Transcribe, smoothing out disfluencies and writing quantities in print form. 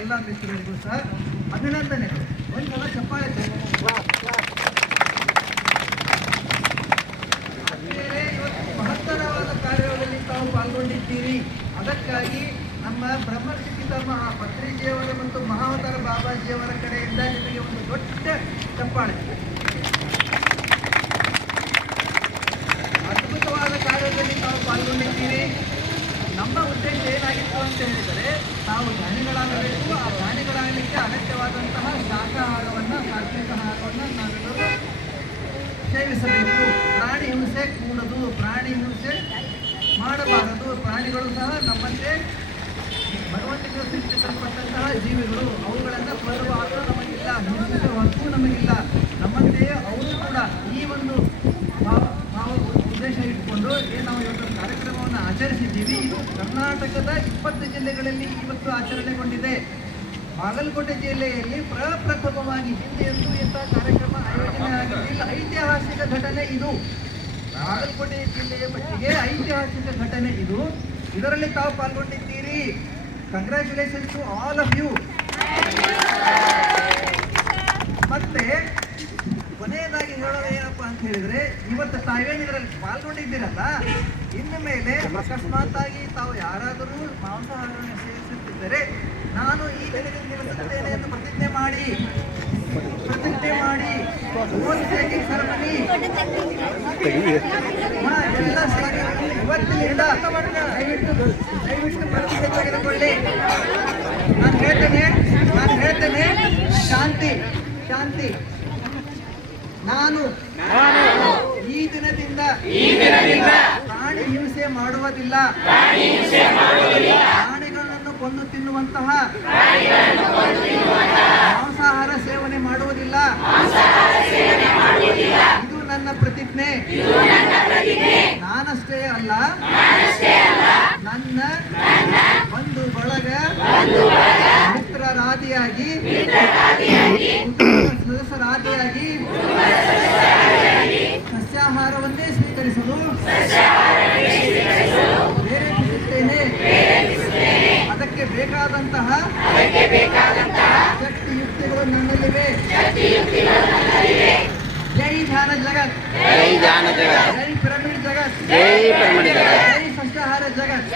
ಎಲ್ಲ ಮಿತ್ರರಿಗೂ ಸಹ ಅಭಿನಂದನೆಗಳು. ಒಂದ್ಸಲ ಚಪ್ಪಾಳೆ. ಇವತ್ತು ಮಹತ್ತರವಾದ ಕಾರ್ಯದಲ್ಲಿ ತಾವು ಪಾಲ್ಗೊಂಡಿದ್ದೀರಿ. ಅದಕ್ಕಾಗಿ ನಮ್ಮ ಬ್ರಹ್ಮರ್ಷಿ ಪಿತಾಮಹ ಪತ್ರಿಜಿಯವರ ಮತ್ತು ಮಹಾವತಾರ ಬಾಬಾಜಿಯವರ ಕಡೆಯಿಂದ ನಿಮಗೆ ಒಂದು ದೊಡ್ಡ ಚಪ್ಪಾಳೆ. ಅದ್ಭುತವಾದ ಕಾರ್ಯದಲ್ಲಿ ತಾವು ಪಾಲ್ಗೊಂಡಿದ್ದೀರಿ. ನಮ್ಮ ಉದ್ದೇಶ ಏನಾಗಿತ್ತು ಅಂತ ಹೇಳಿದರೆ, ನಾವು ಜ್ಞಾನಿಗಳಾಗಬೇಕು. ಆ ಜ್ಞಾನಿಗಳಾಗಲಿಕ್ಕೆ ಅಗತ್ಯವಾದಂತಹ ಶಾಖಾಹಾರವನ್ನು, ಸಾತ್ವಿಕ ಆಹಾರವನ್ನು ನಾವೆಲ್ಲರೂ ಸೇವಿಸಬೇಕು. ಪ್ರಾಣಿ ಹಿಂಸೆ ಕೂಡದು, ಪ್ರಾಣಿ ಹಿಂಸೆ ಮಾಡಬಾರದು. ಪ್ರಾಣಿಗಳು ಸಹ ನಮ್ಮಂತೆ ಭಗವಂತನಿಗೆ ಸೃಷ್ಟಿಸಲ್ಪಟ್ಟಂತಹ ಜೀವಿಗಳು. ಅವುಗಳನ್ನು ಕೊಲ್ಲುವ ಹಕ್ಕು ನಮಗಿಲ್ಲ, ಹಿಂಸಿಸುವ ಹಕ್ಕು ನಮಗಿಲ್ಲ. ನಮ್ಮಂತೆಯೇ ಅವರು ಕೂಡ ಈ ಒಂದು ಉದ್ದೇಶ ಇಟ್ಕೊಂಡು ನಾವು ಇವತ್ತು ಕಾರ್ಯಕ್ರಮವನ್ನು ಆಚರಿಸಿದ್ದೀವಿ. ಇದು ಕರ್ನಾಟಕದ 20 ಜಿಲ್ಲೆಗಳಲ್ಲಿ ಇವತ್ತು ಆಚರಣೆಗೊಂಡಿದೆ. ಬಾಗಲಕೋಟೆ ಜಿಲ್ಲೆಯಲ್ಲಿ ಪ್ರಪ್ರಥಮವಾಗಿ ಹಿಂದೆಯಂತೂ ಇಂತಹ ಕಾರ್ಯಕ್ರಮ ಆಯೋಜನೆ ಆಗಿದ್ದಿಲ್ಲ. ಐತಿಹಾಸಿಕ ಘಟನೆ ಇದು. ಬಾಗಲಕೋಟೆ ಜಿಲ್ಲೆಯ ಮಟ್ಟಿಗೆ ಐತಿಹಾಸಿಕ ಘಟನೆ ಇದು. ಇದರಲ್ಲಿ ತಾವು ಪಾಲ್ಗೊಂಡಿದ್ದೀರಿ. Congratulations to all of you. ಮತ್ತೆ ಕೊನೆಯದಾಗಿ ಹೇಳೋದು ಏನಪ್ಪ ಅಂತ ಹೇಳಿದ್ರೆ, ಇವತ್ತು ತಾವೇನು ಇದರಲ್ಲಿ ಪಾಲ್ಗೊಂಡಿದ್ದೀರಲ್ಲ, ಇನ್ನು ಮೇಲೆ ಅಕಸ್ಮಾತ್ ಆಗಿ ತಾವು ಯಾರಾದರೂ ಮಾಂಸಾಹಾರವನ್ನು ಸೇವಿಸುತ್ತಿದ್ದರೆ ನಾನು ಈ ಬೆಳೆಗೆ ನಿಲ್ಲಿಸುತ್ತೇನೆ ಎಂದು ಪ್ರತಿಜ್ಞೆ ಮಾಡಿ ಸರಪಣಿ ಎಲ್ಲ ಸ್ಥಳಗಳಲ್ಲಿ ಇವತ್ತಿನಿಂದ ದಯವಿಟ್ಟು ಪ್ರತಿಜ್ಞೆ ತೆಗೆದುಕೊಳ್ಳಿ. ನಾನು ಹೇಳ್ತೇನೆ ಶಾಂತಿ. ನಾನು ಈ ದಿನದಿಂದ ಪ್ರಾಣಿ ಹಿಂಸೆ ಮಾಡುವುದಿಲ್ಲ. ಪ್ರಾಣಿಗಳನ್ನು ಕೊಂದು ತಿನ್ನುವಂತಹ ಮಾಂಸಾಹಾರ ಸೇವನೆ ಮಾಡುವುದಿಲ್ಲ. ಇದು ನನ್ನ ಪ್ರತಿಜ್ಞೆ. ನಾನಷ್ಟೇ ಅಲ್ಲ, ನನ್ನ ಬಂಧು ಬಳಗ ಮಿತ್ರರಾದಿಯಾಗಿ ಸದಸ್ಯರಾದಿಯಾಗಿ ಸಸ್ಯಾಹಾರವನ್ನೇ ಸ್ವೀಕರಿಸಲು ಪ್ರೇರೇಪಿಸುತ್ತೇನೆ. ಅದಕ್ಕೆ ಬೇಕಾದಂತಹ ಶಕ್ತಿಯುಕ್ತಿಗಳು ನನ್ನಲ್ಲಿವೆ. ಜೈ ಧ್ಯಾನ ಜಗತ್, ಜೈ ಪಿರಮಿಡ್ ಜಗತ್, ಜೈ ಸಸ್ಯಾಹಾರ ಜಗತ್.